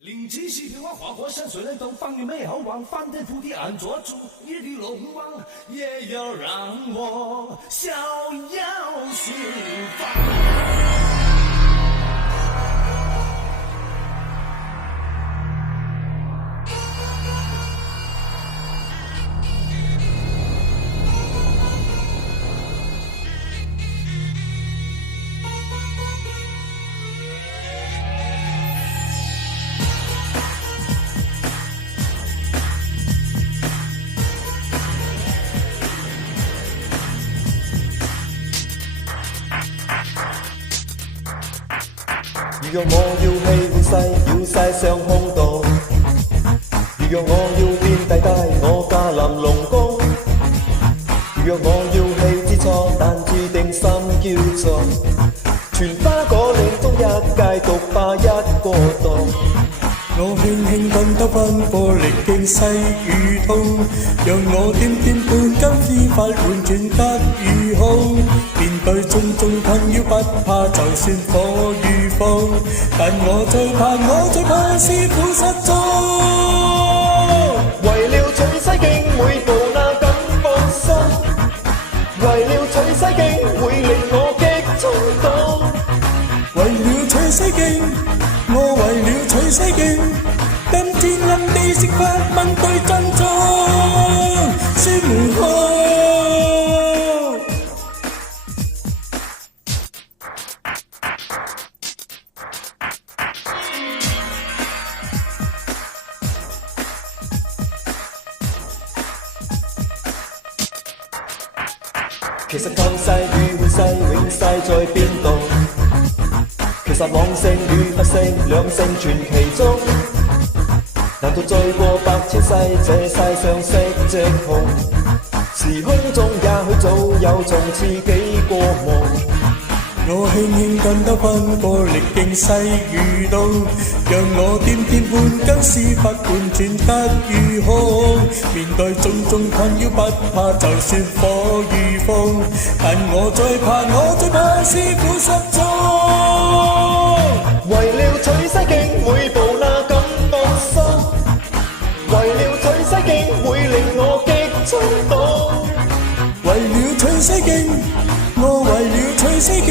灵气西平花，花果山虽然都放眼美好，往翻天覆地安坐主你的龙王，也要让我逍遥四方。如若我要氣換世，要世上空洞；如若我要變大大，我駕臨龍宮；如若我要氣之錯，但注定心叫做全花果嶺中一界獨霸一個洞。我輕輕滾得分過歷經世與痛，讓我點點半金之法換轉得如空。面對種種困擾不怕，就算火與風，但我最怕師傅失蹤。為了取西經，每步那敢放心；為了取西經，會令我激衝動。為了取西經，我為了取西經，今天臨地識法問對真宗，宣門開。其實今世與換世，永世在變動。其實往聖與不聖，兩性存其中。難道再過百千世，這世上色隻紅？時空中也許早有從自己過夢。我輕輕跟得分過歷經世與冬，讓我點點半根絲不換轉得如空。面對種種困擾不怕，就算火與風，但我最怕師傅失蹤。為了取西經，每步那敢放心；為了取西經，會令我激衝動。為了取西經，我為了取西經，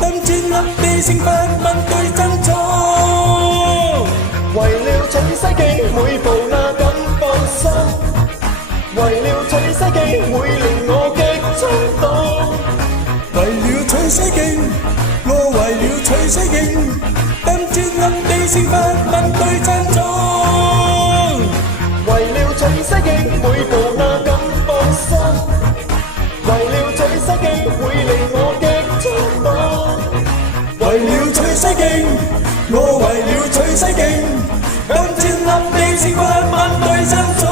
今天立地成佛問對真宗。為了取西經，每步那敢放心；為了取西經，會令我激衝動。為了取西經，我為了取西經，今天立地成佛問對真宗。為了取西經，每步那敢放心；為了取西經，會令我激衝動。為了取西經，我為了取西經，今天立地成佛問對真宗。